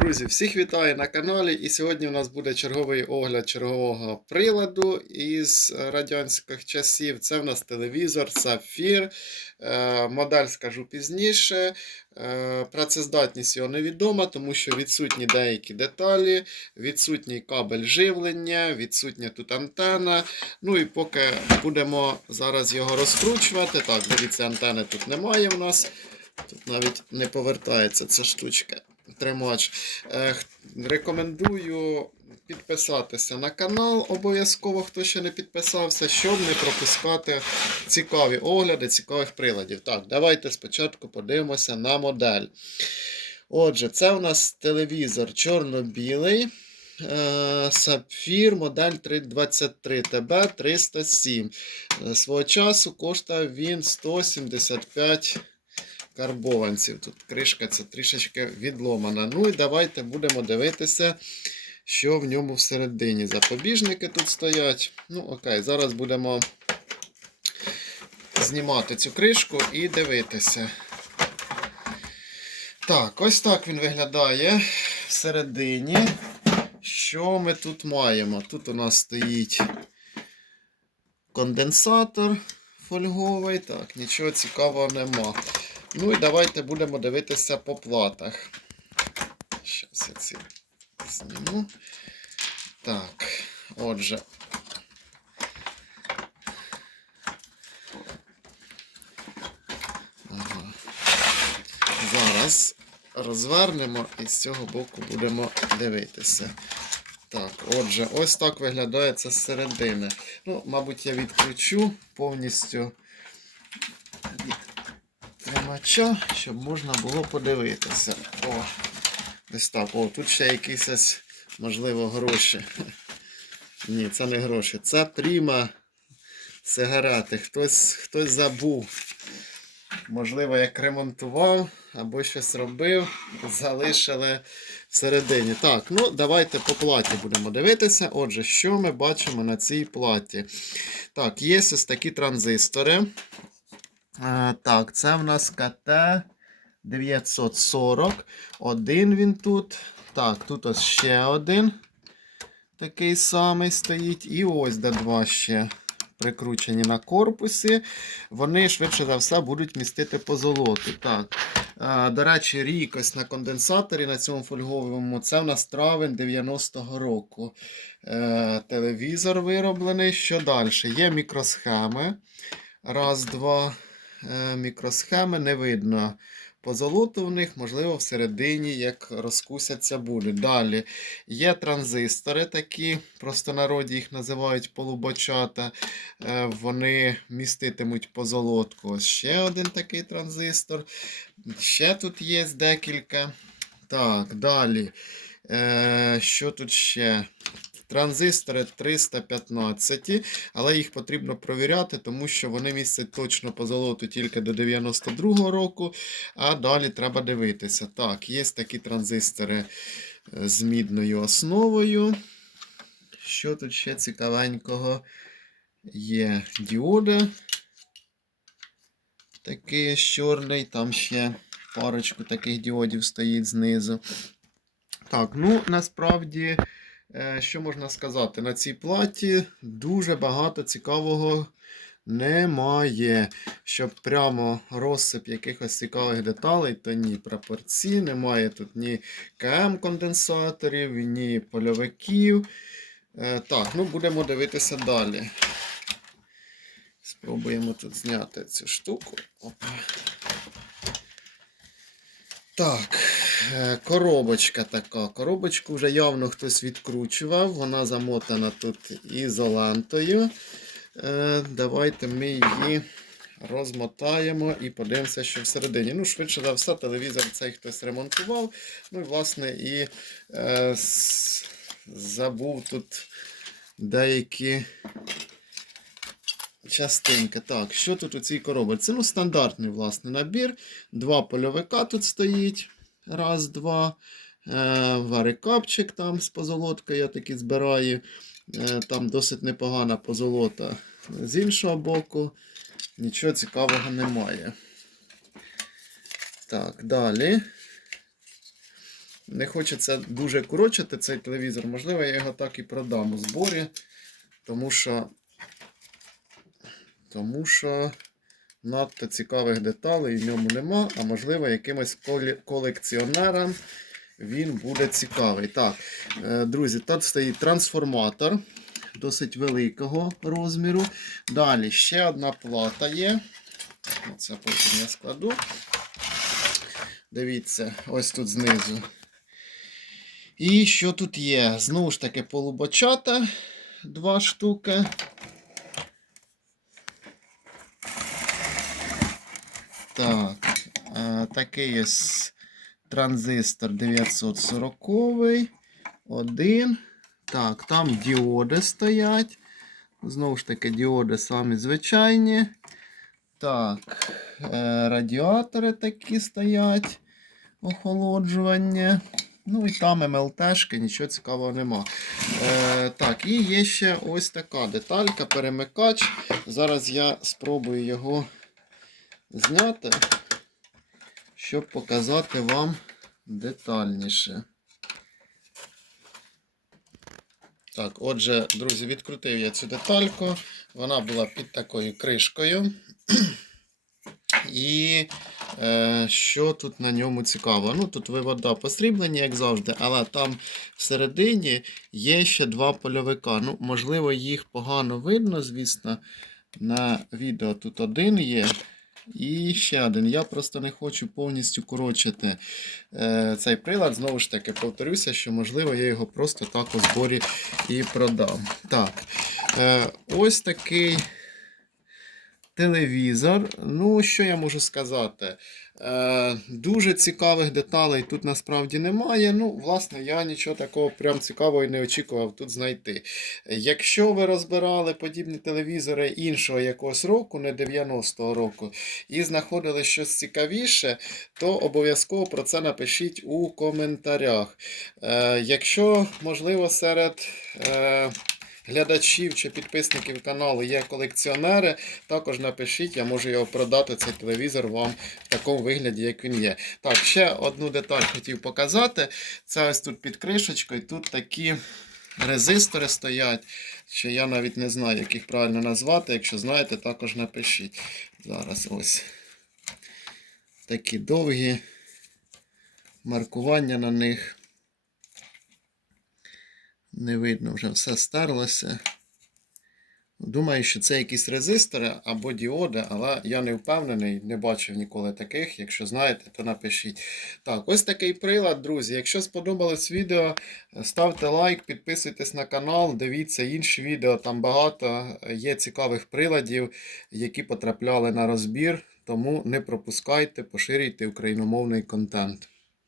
Друзі, всіх вітаю на каналі. І сьогодні у нас буде черговий огляд чергового приладу із радянських часів. Це в нас телевізор, сапфір. Е, Модель скажу пізніше. Е, Працездатність його невідома, тому що відсутні деякі деталі, відсутній кабель живлення, відсутня тут антена. Ну і поки будемо зараз його розкручувати. Так, дивіться, антени тут немає в нас. Тут навіть не повертається ця штучка. Тримач. Е, Рекомендую підписатися на канал обов'язково, хто ще не підписався, щоб не пропускати цікаві огляди цікавих приладів. Так, давайте спочатку подивимося на модель. Отже, це у нас телевізор чорно-білий. е, Сапфір модель 323 ТБ 307. Е, Свого часу коштував він 175 карбованців. Тут кришка ця трішечки відломана. Ну і давайте будемо дивитися, що в ньому всередині. Запобіжники тут стоять. Ну, окей, зараз будемо знімати цю кришку і дивитися. Так, ось так він виглядає всередині. Що ми тут маємо? Тут у нас стоїть конденсатор фольговий. Так, нічого цікавого нема. Ну і давайте будемо дивитися по платах. Зараз я ці зніму. Так, отже. Ага. Зараз розвернемо і з цього боку будемо дивитися. Так, отже, ось так виглядає це зсередини. Ну, мабуть, я відключу повністю тримача, щоб можна було подивитися. О, ось так. О, тут ще якісь, можливо, гроші. Ні, це не гроші. Це пріма сигарети. Хтось, хтось забув. Можливо, як ремонтував або щось робив, залишили всередині. Так, ну давайте по платі будемо дивитися. Отже, що ми бачимо на цій платі? Так, є ось такі транзистори. Е, Так, це в нас КТ 940. Один він тут. Так, тут ось ще один. Такий самий стоїть. І ось де два ще прикручені на корпусі. Вони швидше за все будуть містити позолоту. Так. Е, До речі, рік ось на конденсаторі на цьому фольговому. Це в нас травень 90-го року. Е, Телевізор вироблений. Що далі? Є мікросхеми. Раз, два. Е, Мікросхеми не видно. Позолоту в них, можливо, всередині, як розкусяться буде. Далі є транзистори такі, просто народі їх називають полубочата. Е, Вони міститимуть позолотку. Ось ще один такий транзистор. Ще тут є декілька. Так, далі. Е, Що тут ще? Транзистори 315, але їх потрібно провіряти, тому що вони містять точно позолоту тільки до 92-го року, а далі треба дивитися. Так, є такі транзистори е, з мідною основою. Що тут ще цікавенького? Є діоди. Такий чорний, там ще парочку таких діодів стоїть знизу. Так, ну насправді, що можна сказати, на цій платі дуже багато цікавого немає. Щоб прямо розсип якихось цікавих деталей, то ні прапорці, немає тут ні КМ-конденсаторів, ні польовиків. Е, Так, ну будемо дивитися далі. Спробуємо тут зняти цю штуку. Опа. Так, е, коробочка така. Коробочку вже явно хтось відкручував. Вона замотана тут ізолантою. Е, Давайте ми її розмотаємо і подивимося, що всередині. Ну, швидше за все, телевізор цей хтось ремонтував. Ну власне, і е, забув тут деякі частинки. Так, що тут у цій коробці? Ну, стандартний власне набір. Два польовика тут стоїть. Раз, два. Е, варикапчик там з позолоткою я таки збираю. Е, там досить непогана позолота. З іншого боку, нічого цікавого немає. Так, далі. не хочеться дуже коротшити цей телевізор. Можливо, я його так і продам у зборі, тому що, тому що надто цікавих деталей в ньому нема, а можливо, якимось колекціонерам він буде цікавий. Так, е, друзі, тут стоїть трансформатор досить великого розміру. Далі ще одна плата є. Це потім я складу. Дивіться, ось тут знизу. І що тут є? Знову ж таки, полубочата два штуки. Так, е, такий ось транзистор 940. Один. Так, там діоди стоять. Знову ж таки, діоди самі звичайні. Так, е, радіатори такі стоять. Охолоджування. Ну і там МЛТшки, нічого цікавого нема. Е, так, і є ще ось така деталька, перемикач. Зараз я спробую його зняти, щоб показати вам детальніше. Так, отже, друзі, відкрутив я цю детальку. Вона була під такою кришкою. І е, що тут на ньому цікаво? Ну, тут вивода посріблені, як завжди, але там всередині є ще два польовика. Ну, можливо, їх погано видно, звісно. На відео тут один є. І ще один. Я просто не хочу повністю корочити е, цей прилад. Знову ж таки, повторюся, що можливо я його просто так у зборі і продам. Так, е, ось такий телевізор. Ну, що я можу сказати? Е, дуже цікавих деталей тут насправді немає. Ну, власне, я нічого такого прям цікавого і не очікував тут знайти. Якщо ви розбирали подібні телевізори іншого якогось року, не 90-го року, і знаходили щось цікавіше, то обов'язково про це напишіть у коментарях. Е, якщо, можливо, серед. Е, Глядачів чи підписників каналу є колекціонери, також напишіть, я можу його продати, цей телевізор вам в такому вигляді, як він є. Так, ще одну деталь хотів показати. Це ось тут під кришечкою. Тут такі резистори стоять, що я навіть не знаю, як їх правильно назвати. Якщо знаєте, також напишіть. Зараз ось такі довгі маркування на них. Не видно, вже все стерлося. Думаю, що це якісь резистори або діоди, але я не впевнений, не бачив ніколи таких. Якщо знаєте, то напишіть. Так, ось такий прилад, друзі. Якщо сподобалось відео, ставте лайк, підписуйтесь на канал, дивіться інші відео. Там багато є цікавих приладів, які потрапляли на розбір. Тому не пропускайте, поширюйте україномовний контент.